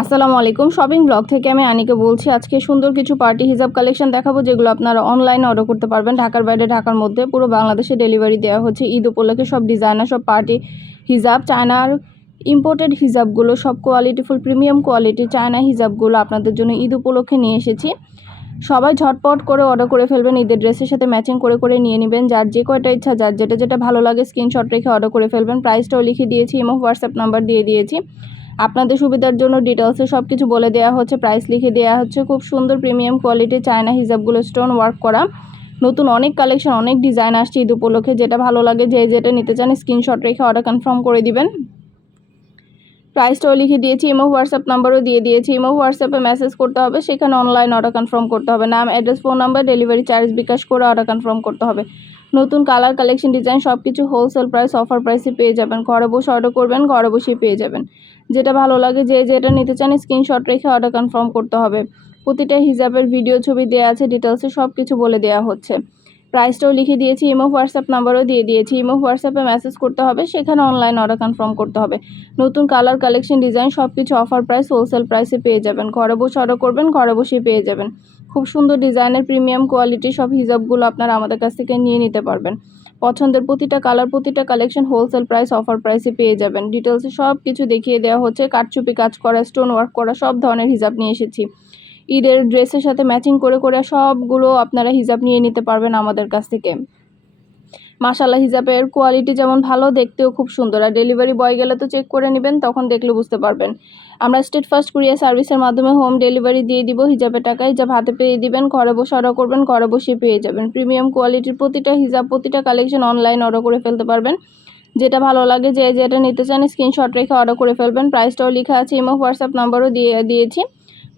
আসসালামু আলাইকুম। Shopping blog থেকে আমি আনিকে বলছি, আজকে সুন্দর কিছু পার্টি হিজাব কালেকশন দেখাবো, যেগুলো আপনারা অনলাইনে অর্ডার করতে পারবেন। ঢাকার বাইরে, ঢাকার মধ্যে পুরো বাংলাদেশে ডেলিভারি দেওয়া হচ্ছে। ঈদ উপলক্ষে সব ডিজাইনার সব পার্টি হিজাব, চায়নার ইম্পোর্টেড হিজাবগুলো, সব কোয়ালিটিফুল প্রিমিয়াম কোয়ালিটি চায়না হিজাবগুলো আপনাদের জন্য ঈদ উপলক্ষে নিয়ে এসেছি। সবাই ঝটপট করে অর্ডার করে ফেলবেন, ঈদের ড্রেসের সাথে ম্যাচিং করে করে নিয়ে নেবেন। যার যে কয়টা ইচ্ছা, যার যেটা যেটা ভালো লাগে স্ক্রিনশট রেখে অর্ডার করে ফেলবেন। প্রাইসটাও লিখে দিয়েছি এবং হোয়াটসঅ্যাপ নাম্বার দিয়ে দিয়েছি। আপনাদের সুবিধার জন্য ডিটেলসে সব কিছু বলে দেওয়া হচ্ছে প্রাইস লিখে দেওয়া হচ্ছে। খুব সুন্দর প্রিমিয়াম কোয়ালিটির চায়না হিজাবগুলো স্টোন ওয়ার্ক করা। নতুন অনেক কালেকশন অনেক ডিজাইন আসছে ঈদ উপলক্ষে। যেটা ভালো লাগে, যে যেটা নিতে চান স্ক্রিনশট রেখে অর্ডার কনফার্ম করে দিবেন। প্রাইসটাও লিখে দিয়েছি ইমো হোয়াটসঅ্যাপ নাম্বারও দিয়ে দিয়েছি। ইমো হোয়াটসঅ্যাপে মেসেজ করতে হবে, সেখানে অনলাইন অর্ডার কনফার্ম করতে হবে। নাম address phone number delivery charge bKash করে অর্ডার কনফার্ম করতে হবে। নতুন কালার কালেকশন ডিজাইন সব কিছু হোলসেল প্রাইস অফার প্রাইসে পেয়ে যাবেন। ঘরে বসে অর্ডার করবেন, ঘরে বসেই পেয়ে যাবেন। যেটা ভালো লাগে যে যেটা নিতে চান স্ক্রিনশট রেখে অর্ডার কনফার্ম করতে হবে। প্রতিটা হিজাবের ভিডিও ছবি দেওয়া আছে ডিটেলসে সব কিছু বলে দেওয়া হচ্ছে। প্রাইসটাও লিখে দিয়েছি ইমো হোয়াটসঅ্যাপ নাম্বারও দিয়ে দিয়েছি। ইমো হোয়াটসঅ্যাপে মেসেজ করতে হবে, সেখানে অনলাইন অর্ডার কনফার্ম করতে হবে। নতুন কালার কালেকশন ডিজাইন সব কিছু অফার প্রাইস হোলসেল প্রাইসে পেয়ে যাবেন। ঘরে বসে অর্ডার করবেন, ঘরে বসেই পেয়ে যাবেন। খুব সুন্দর ডিজাইনের প্রিমিয়াম কোয়ালিটি সব হিজাবগুলো আপনারা আমাদের কাছ থেকে নিয়ে নিতে পারবেন। পছন্দের প্রতিটা কালার, প্রতিটা কালেকশন হোলসেল প্রাইস অফার প্রাইসে পেয়ে যাবেন। ডিটেলসে সব কিছু দেখিয়ে দেওয়া হচ্ছে কাঠচুপি কাজ করা স্টোন ওয়ার্ক করা, সব ধরনের হিজাব নিয়ে এসেছি। ঈদের ড্রেসের সাথে ম্যাচিং করে করে সবগুলো আপনারা হিজাব নিয়ে নিতে পারবেন আমাদের কাছ থেকে। মাসাল্লাহ হিজাবের কোয়ালিটি যেমন ভালো, দেখতেও খুব সুন্দর। আর ডেলিভারি বয় গেলে তো চেক করে নেবেন, তখন দেখলে বুঝতে পারবেন। আমরা স্টেট ফার্স্ট কুরিয়ার সার্ভিসের মাধ্যমে হোম ডেলিভারি দিয়ে দিব হিজাবের টাকা হিজাব হাতে পেয়ে দিবেন, ঘরে বসে অর্ডার করবেন, ঘরে বসে পেয়ে যাবেন। প্রিমিয়াম কোয়ালিটির প্রতিটা হিজাব, প্রতিটা কালেকশন অনলাইন অর্ডার করে ফেলতে পারবেন। যেটা ভালো লাগে, যে যেটা নিতে চান স্ক্রিনশট রেখে অর্ডার করে ফেলবেন। প্রাইসটাও লেখা আছে ইমো হোয়াটসঅ্যাপ নাম্বারও দিয়ে, দিয়েছি।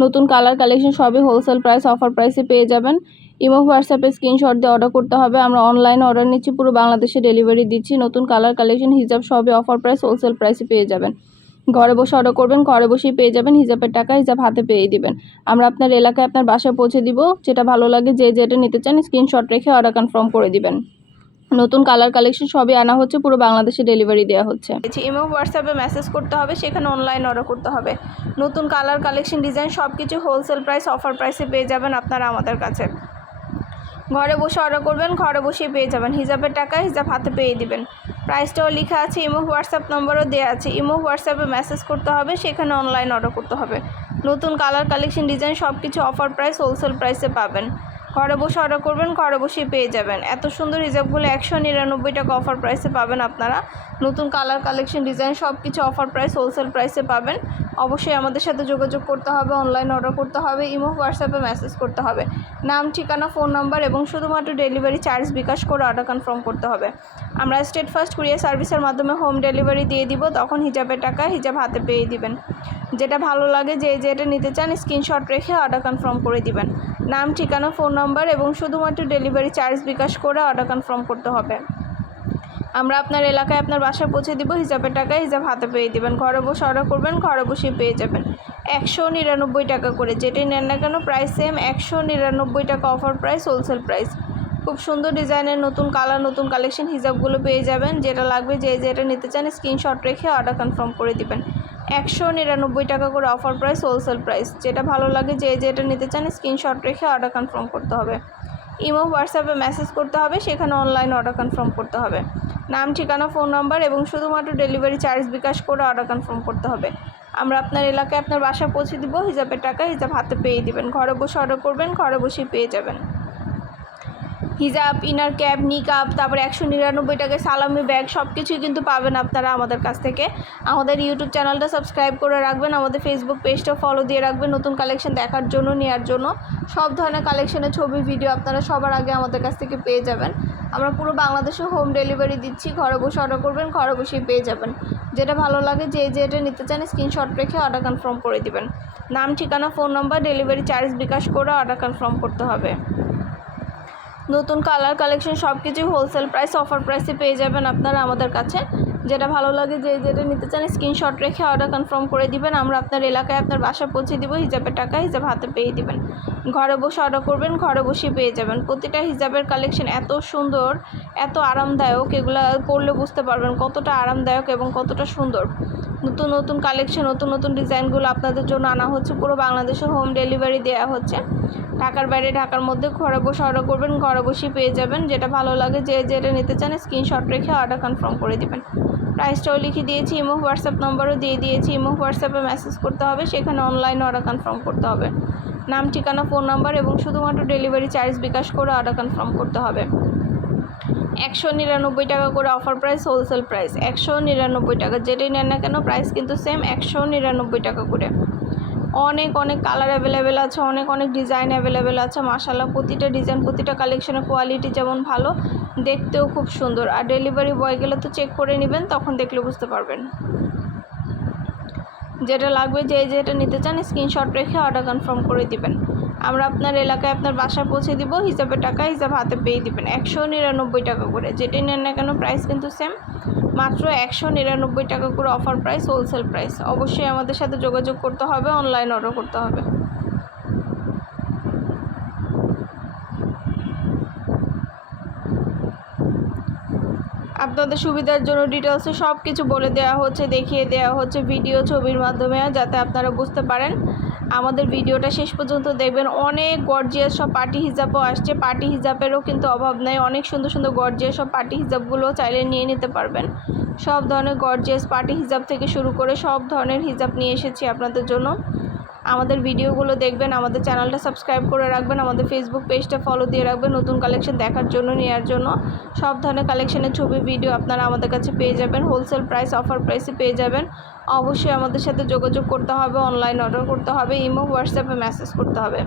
নতুন কালার কালেকশন সবই হোলসেল প্রাইস অফার প্রাইসে পেয়ে যাবেন। ইমো, হোয়াটসঅ্যাপে স্ক্রিনশট দিয়ে অর্ডার করতে হবে। আমরা অনলাইনে অর্ডার নিচ্ছি, পুরো বাংলাদেশে ডেলিভারি দিচ্ছি। নতুন কালার কালেকশন হিজাব সবই অফার প্রাইস হোলসেল প্রাইসে পেয়ে যাবেন। ঘরে বসে অর্ডার করবেন, ঘরে বসেই পেয়ে যাবেন, হিজাবের টাকা, হিজাব হাতে পেয়ে দিবেন। আমরা আপনার এলাকায় আপনার বাসায় পৌঁছে দিব, যেটা ভালো লাগে, যে যেটা নিতে চান স্ক্রিনশট রেখে অর্ডার কনফার্ম করে দিবেন। নতুন কালার কালেকশন সবই আনা হচ্ছে, পুরো বাংলাদেশে ডেলিভারি দেওয়া হচ্ছে। ইমো, হোয়াটসঅ্যাপে মেসেজ করতে হবে, সেখানে অনলাইন অর্ডার করতে হবে। নতুন কালার কালেকশন ডিজাইন সব কিছু হোলসেল প্রাইস অফার প্রাইসে পেয়ে যাবেন আপনারা আমাদের কাছে। ঘরে বসে অর্ডার করবেন, ঘরে বসেই পেয়ে যাবেন। হিজাবের টাকা হিজাব হাতে পেয়ে দিবেন। প্রাইসটাও লেখা আছে, ইমো হোয়াটসঅ্যাপ নম্বরও দেওয়া আছে। ইমো হোয়াটসঅ্যাপে মেসেজ করতে হবে, সেখানে অনলাইন অর্ডার করতে হবে। নতুন কালার কালেকশন ডিজাইন সব কিছু অফার প্রাইস হোলসেল প্রাইসে পাবেন। ঘরে বসে অর্ডার করবেন, ঘরে বসেই পেয়ে যাবেন। এত সুন্দর হিজাবগুলো একশো নিরানব্বই টাকা অফার প্রাইসে পাবেন আপনারা। নতুন কালার কালেকশন ডিজাইন সব কিছু অফার প্রাইস হোলসেল প্রাইসে পাবেন। অবশ্যই আমাদের সাথে যোগাযোগ করতে হবে অনলাইন অর্ডার করতে হবে ইমো হোয়াটসঅ্যাপে মেসেজ করতে হবে। নাম, ঠিকানা ফোন নাম্বার এবং শুধুমাত্র ডেলিভারি চার্জ বিকাশ করে অর্ডার কনফার্ম করতে হবে। আমরা স্টেট ফার্স্ট কুরিয়ার সার্ভিসের মাধ্যমে হোম ডেলিভারি দিয়ে দিব, তখন হিজাবের টাকা হিজাব হাতে পেয়ে দিবেন। যেটা ভালো লাগে, যে যেটা নিতে চান স্ক্রিনশট রেখে অর্ডার কনফার্ম করে দিবেন। নাম, ঠিকানা ফোন নাম্বার এবং শুধুমাত্র ডেলিভারি চার্জ বিকাশ করে অর্ডার কনফার্ম করতে হবে। আমরা আপনার এলাকায় আপনার বাসায় পৌঁছে দিব, হিসাবের টাকায় হিসাব হাতে পেয়ে দেবেন। ঘরে বসে অর্ডার করবেন, ঘরে বসেই পেয়ে যাবেন। একশো নিরানব্বই টাকা করে যেটাই নেন না কেন প্রাইস সেম একশো নিরানব্বই টাকা অফার প্রাইস হোলসেল প্রাইস খুব সুন্দর ডিজাইনের নতুন কালার নতুন কালেকশন হিসাবগুলো পেয়ে যাবেন। যেটা লাগবে, যে যেটা নিতে চান স্ক্রিনশট রেখে অর্ডার কনফার্ম করে দিবেন। একশো নিরানব্বই টাকা করে অফার প্রাইস হোলসেল প্রাইস যেটা ভালো লাগে যে যেটা নিতে চান স্ক্রিনশট রেখে অর্ডার কনফার্ম করতে হবে। ইমো হোয়াটসঅ্যাপে মেসেজ করতে হবে, সেখানে অনলাইন অর্ডার কনফার্ম করতে হবে। নাম, ঠিকানা ফোন নাম্বার এবং শুধুমাত্র ডেলিভারি চার্জ বিকাশ করে অর্ডার কনফার্ম করতে হবে। আমরা আপনার এলাকায় আপনার বাসা পৌঁছে দিব হিজাবের টাকা হিসাব হাতে পেয়ে দিবেন। ঘরে বসে অর্ডার করবেন, ঘরে বসেই পেয়ে যাবেন। হিজাব ইনার ক্যাব নিকাপ তারপরে একশো নিরানব্বই টাকায় সালামি ব্যাগ সব কিছুই কিন্তু পাবেন আপনারা আমাদের কাছ থেকে। আমাদের ইউটিউব চ্যানেলটা সাবস্ক্রাইব করে রাখবেন, আমাদের ফেসবুক পেজটা ফলো দিয়ে রাখবেন, নতুন কালেকশন দেখার জন্য নেওয়ার জন্য। সব ধরনের কালেকশনের ছবি ভিডিও আপনারা সবার আগে আমাদের কাছ থেকে পেয়ে যাবেন। আমরা পুরো বাংলাদেশে হোম ডেলিভারি দিচ্ছি, ঘরে বসে অর্ডার করবেন, ঘরে বসেই পেয়ে যাবেন। যেটা ভালো লাগে, যে যেটা নিতে চান স্ক্রিনশট রেখে অর্ডার কনফার্ম করে দিবেন। নাম, ঠিকানা ফোন নম্বর ডেলিভারি চার্জ বিকাশ করে অর্ডার কনফার্ম করতে হবে। নতুন কালার কালেকশন সব কিছুই হোলসেল প্রাইস অফার প্রাইসে পেয়ে যাবেন আপনারা আমাদের কাছে। যেটা ভালো লাগে যে যেটা নিতে চান স্ক্রিনশট রেখে অর্ডার কনফার্ম করে দিবেন। আমরা আপনার এলাকায় আপনার বাসা পৌঁছে দিব হিজাবের টাকা হিজাব হাতে পেয়ে দিবেন। ঘরে বসে অর্ডার করবেন, ঘরে বসে পেয়ে যাবেন। প্রতিটা হিজাবের কালেকশন এত সুন্দর, এত আরামদায়ক, এগুলো পড়লে বুঝতে পারবেন কতটা আরামদায়ক এবং কতটা সুন্দর। নতুন নতুন কালেকশন নতুন নতুন ডিজাইনগুলো আপনাদের জন্য আনা হচ্ছে। পুরো বাংলাদেশে হোম ডেলিভারি দেওয়া হচ্ছে। ঢাকার বাইরে, ঢাকার মধ্যে ঘরে বসে অর্ডার করবেন, ঘরে বসেই পেয়ে যাবেন। যেটা ভালো লাগে, যে যেটা নিতে চান স্ক্রিনশট রেখে অর্ডার কনফার্ম করে দেবেন। প্রাইসটাও লিখে দিয়েছি ইমো হোয়াটসঅ্যাপ নম্বরও দিয়ে দিয়েছি। ইমো হোয়াটসঅ্যাপে মেসেজ করতে হবে, সেখানে অনলাইনে অর্ডার কনফার্ম করতে হবে। নাম, ঠিকানা ফোন নাম্বার এবং শুধুমাত্র ডেলিভারি চার্জ বিকাশ করে অর্ডার কনফার্ম করতে হবে। একশো নিরানব্বই টাকা করে অফার প্রাইস হোলসেল প্রাইস একশো নিরানব্বই টাকা, যেটাই নেন না কেন প্রাইস কিন্তু সেম একশো নিরানব্বই টাকা করে। অনেক অনেক কালার অ্যাভেলেবেল আছে, অনেক অনেক ডিজাইন অ্যাভেলেবেল আছে মাসাল্লাহ প্রতিটা ডিজাইন প্রতিটা কালেকশনের কোয়ালিটি যেমন ভালো, দেখতেও খুব সুন্দর। আর ডেলিভারি বয় গেলে তো চেক করে নেবেন, তখন দেখলে বুঝতে পারবেন। যেটা লাগবে, যে, যেটা নিতে চান স্ক্রিনশট রেখে অর্ডার কনফার্ম করে দিবেন। আমরা আপনার এলাকায় আপনার বাসায় পৌঁছে দিব, হিসাবে টাকা, হিসাব হাতে পেয়ে দিবেন। একশো নিরানব্বই টাকা করে। যেটাই নেন না কেন প্রাইস কিন্তু সেম মাত্র একশো নিরানব্বই টাকা করে অফার প্রাইস হোলসেল প্রাইস অবশ্যই আমাদের সাথে যোগাযোগ করতে হবে অনলাইন অর্ডার করতে হবে। আপনাদের সুবিধার জন্য ডিটেলসে সব কিছু বলে দেওয়া হচ্ছে, দেখিয়ে দেওয়া হচ্ছে ভিডিও ছবির মাধ্যমে, যাতে আপনারা বুঝতে পারেন। আমাদের ভিডিওটা শেষ পর্যন্ত দেখবেন। অনেক গর্জিয়াস সব পার্টি হিজাবও আসছে। পার্টি হিজাবেরও কিন্তু অভাব নেই। অনেক সুন্দর সুন্দর গর্জিয়াস সব পার্টি হিজাবগুলো চাইলে নিয়ে নিতে পারবেন। সব ধরনের গর্জিয়াস পার্টি হিজাব থেকে শুরু করে সব ধরনের হিজাব নিয়ে এসেছি আপনাদের জন্য। আমাদের ভিডিওগুলো দেখবেন, আমাদের চ্যানেলটা সাবস্ক্রাইব করে রাখবেন, আমাদের ফেসবুক পেজটা ফলো দিয়ে রাখবেন, নতুন কালেকশন দেখার জন্য নেওয়ার জন্য। সব ধরনের কালেকশনের ছবি ভিডিও আপনারা আমাদের কাছে পেয়ে যাবেন হোলসেল প্রাইস অফার প্রাইসে পেয়ে যাবেন। অবশ্যই আমাদের সাথে যোগাযোগ করতে হবে অনলাইন অর্ডার করতে হবে ইমো হোয়াটসঅ্যাপে মেসেজ করতে হবে।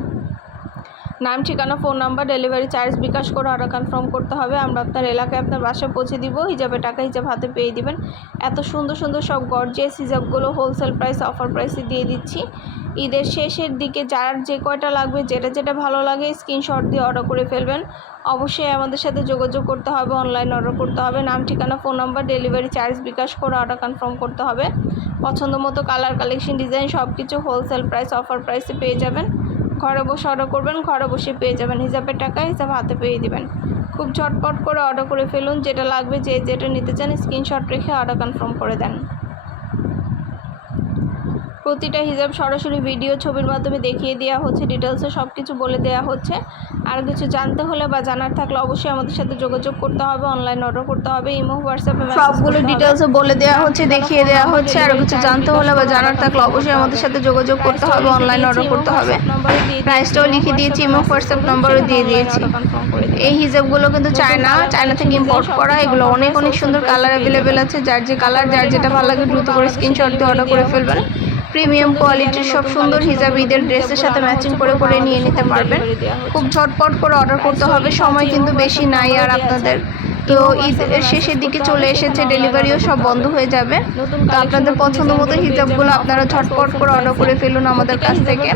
নাম, ঠিকানা, phone number, delivery charge bKash করে অর্ডার কনফার্ম করতে হবে। আমরা আপনার এলাকায় আপনার বাসায় পৌঁছে দিব। হিজাবে টাকা হিজাব হাতে পেয়ে দিবেন। এত সুন্দর সুন্দর সব গর্জিয়াস হিজাবগুলো হোলসেল প্রাইস অফার প্রাইসে দিয়ে দিচ্ছি। ঈদের শেষের দিকে যার যে কয়টা লাগবে, যেটা যেটা ভালো লাগে স্ক্রিনশট দিয়ে অর্ডার করে ফেলবেন। অবশ্যই আমাদের সাথে যোগাযোগ করতে হবে অনলাইন অর্ডার করতে হবে। নাম, ঠিকানা phone number delivery charge bKash করে অর্ডার কনফার্ম করতে হবে। পছন্দ মতো কালার কালেকশন ডিজাইন সব কিছু হোলসেল প্রাইস অফার প্রাইসে পেয়ে যাবেন। ঘরে বসে অর্ডার করবেন ঘরে বসে পেয়ে যাবেন। হিসাবের টাকা, হিসাব হাতে পেয়ে দিবেন। খুব ঝটপট করে অর্ডার করে ফেলুন, যেটা লাগবে, যে যেটা নিতে চান স্ক্রিনশট রেখে অর্ডার কনফার্ম করে দেন। প্রতিটা হিসাব সরাসরি ভিডিও ছবির মাধ্যমে দেখিয়ে দেওয়া হচ্ছে ডিটেলসে সব কিছু বলে দেওয়া হচ্ছে। আর কিছু জানতে হলে বা জানার থাকলে অবশ্যই আমাদের সাথে যোগাযোগ করতে হবে অনলাইন অর্ডার করতে হবে ইমো হোয়াটসঅ্যাপে সবগুলো ডিটেলসে বলে দেওয়া হচ্ছে দেখিয়ে দেওয়া হচ্ছে আর কিছু জানতে হলে বা জানার থাকলে অবশ্যই আমাদের সাথে যোগাযোগ করতে হবে অনলাইন অর্ডার করতে হবে। প্রাইসটাও লিখে দিয়েছি ইমো হোয়াটসঅ্যাপ নাম্বারও দিয়ে দিয়েছি। এই হিসাবগুলো কিন্তু চায়না চায়না থেকে ইম্পোর্ট করা এগুলো অনেক অনেক সুন্দর কালার অ্যাভেলেবেল আছে যার যে কালার যার যেটা ভালো লাগে দ্রুত করে স্ক্রিনশট দিয়ে অর্ডার করে ফেলবেন। প্রিমিয়াম কোয়ালিটির সব সুন্দর হিজাব ঈদের ড্রেসের সাথে ম্যাচিং করে করে নিয়ে নিতে পারবেন। খুব ঝটপট করে অর্ডার করতে হবে, সময় কিন্তু বেশি নাই আর আপনাদের। তো ঈদের শেষের দিকে চলে এসেছে, ডেলিভারিও সব বন্ধ হয়ে যাবে। তো আপনাদের পছন্দ মতো হিজাবগুলো আপনারা ঝটপট করে অর্ডার করে ফেলুন আমাদের কাছ থেকে।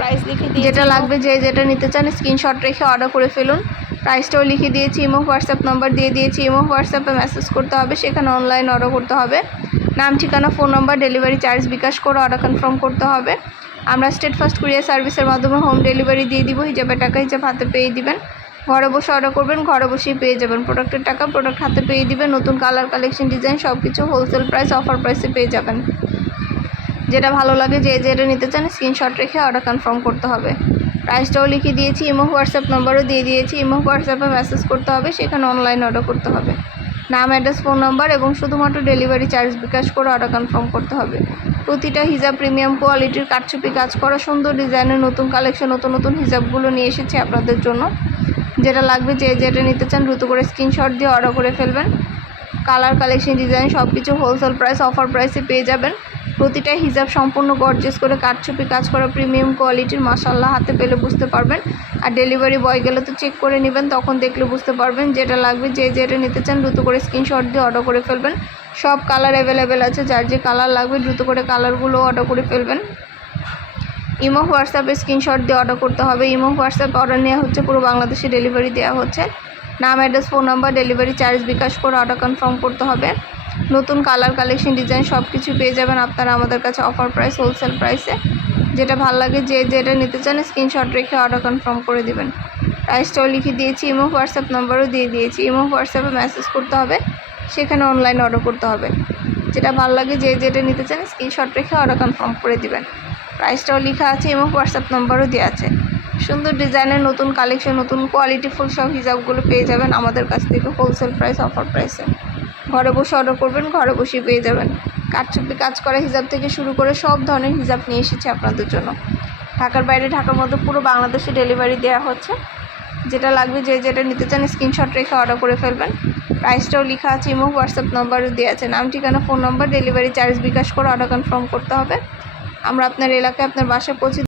যেটা লাগবে যে যেটা নিতে চান স্ক্রিনশট রেখে অর্ডার করে ফেলুন। প্রাইসটাও লিখে দিয়েছি ইমো হোয়াটসঅ্যাপ নাম্বার দিয়ে দিয়েছি ইমো হোয়াটসঅ্যাপে মেসেজ করতে হবে, সেখানে অনলাইন অর্ডার করতে হবে। নাম, ঠিকানা, ফোন নম্বর, ডেলিভারি চার্জ বিকাশ করে অর্ডার কনফার্ম করতে হবে। আমরা স্টেট ফার্স্ট কুরিয়ার সার্ভিসের মাধ্যমে হোম ডেলিভারি দিয়ে দিব হিজাবের টাকা, হিসাব হাতে পেয়ে দিবেন। ঘরে বসে অর্ডার করবেন, ঘরে বসেই পেয়ে যাবেন প্রোডাক্টের টাকা প্রোডাক্ট হাতে পেয়ে দিবেন, নতুন কালার কালেকশন ডিজাইন সব কিছু হোলসেল প্রাইস অফার প্রাইসে পেয়ে যাবেন। যেটা ভালো লাগে, যে যেটা নিতে চান স্ক্রিনশট রেখে অর্ডার কনফার্ম করতে হবে। প্রাইসটাও লিখে দিয়েছি ইমো হোয়াটসঅ্যাপ নম্বরও দিয়ে দিয়েছি ইমো হোয়াটসঅ্যাপে মেসেজ করতে হবে, সেখানে অনলাইন অর্ডার করতে হবে। নাম অ্যাড্রেস ফোন নাম্বার এবং শুধুমাত্র ডেলিভারি চার্জ বিকাশ করে অর্ডার কনফার্ম করতে হবে। প্রতিটা হিজাব প্রিমিয়াম কোয়ালিটির কাটছুপি কাজ করা সুন্দর ডিজাইনের নতুন কালেকশন নতুন নতুন হিজাবগুলো নিয়ে এসেছি আপনাদের জন্য। যেটা লাগবে যে যেটা নিতে চান দ্রুত করে স্ক্রিনশট দিয়ে অর্ডার করে ফেলবেন। কালার কালেকশন ডিজাইন সব কিছু হোলসেল প্রাইস অফার প্রাইসে পেয়ে যাবেন। প্রতিটা হিজাব সম্পূর্ণ গর্জেস করে কাটছুপি কাজ করা প্রিমিয়াম কোয়ালিটির মাসাল্লাহ হাতে পেলে বুঝতে পারবেন। আর ডেলিভারি বয় গেলে তো চেক করে নেবেন, তখন দেখলে বুঝতে পারবেন যেটা লাগবে, যে যেটা নিতে চান দ্রুত করে স্ক্রিনশট দিয়ে অর্ডার করে ফেলবেন। সব কালার অ্যাভেলেবেল আছে, যার যে কালার লাগবে দ্রুত করে কালারগুলো অর্ডার করে ফেলবেন। ইমো, হোয়াটসঅ্যাপে স্ক্রিনশট দিয়ে অর্ডার করতে হবে। ইমো, হোয়াটসঅ্যাপ অর্ডার নেওয়া হচ্ছে, পুরো বাংলাদেশে ডেলিভারি দেওয়া হচ্ছে। নাম address phone number delivery charge bKash করে অর্ডার কনফার্ম করতে হবে। নতুন কালার কালেকশন ডিজাইন সব কিছু পেয়ে যাবেন আপনারা আমাদের কাছে অফার প্রাইস হোলসেল প্রাইসে যেটা ভালো লাগে, যে যেটা নিতে চান স্ক্রিনশট রেখে অর্ডার কনফার্ম করে দিবেন। প্রাইসটাও লিখে দিয়েছি ইমো হোয়াটসঅ্যাপ নাম্বারও দিয়ে দিয়েছি। ইমো হোয়াটসঅ্যাপে মেসেজ করতে হবে, সেখানে অনলাইন অর্ডার করতে হবে। যেটা ভালো লাগে, যে যেটা নিতে চান স্ক্রিনশট রেখে অর্ডার কনফার্ম করে দেবেন। প্রাইসটাও লেখা আছে এবং হোয়াটসঅ্যাপ নাম্বারও দেওয়া আছে। সুন্দর ডিজাইনের নতুন কালেকশন নতুন কোয়ালিটি ফুল সব হিজাবগুলো পেয়ে যাবেন আমাদের কাছ থেকে হোলসেল প্রাইস অফার প্রাইসে ঘরে বসে অর্ডার করবেন, ঘরে বসেই পেয়ে যাবেন। কাঠচুপি কাজ করা, হিজাব থেকে শুরু করে সব ধরনের হিজাব নিয়ে এসেছি আপনাদের জন্য। ঢাকার বাইরে ঢাকার মধ্যে পুরো বাংলাদেশে ডেলিভারি দেওয়া হচ্ছে। যেটা লাগবে, যে যেটা নিতে চান স্ক্রিনশট রেখে অর্ডার করে ফেলবেন। প্রাইসটাও লেখা আছে ইমো হোয়াটসঅ্যাপ নাম্বারও দেওয়া আছে। নাম, ঠিকানা phone number delivery charge bKash করে অর্ডার কনফার্ম করতে হবে। আমরা আপনার এলাকায়, আপনার বাসায় পৌঁছে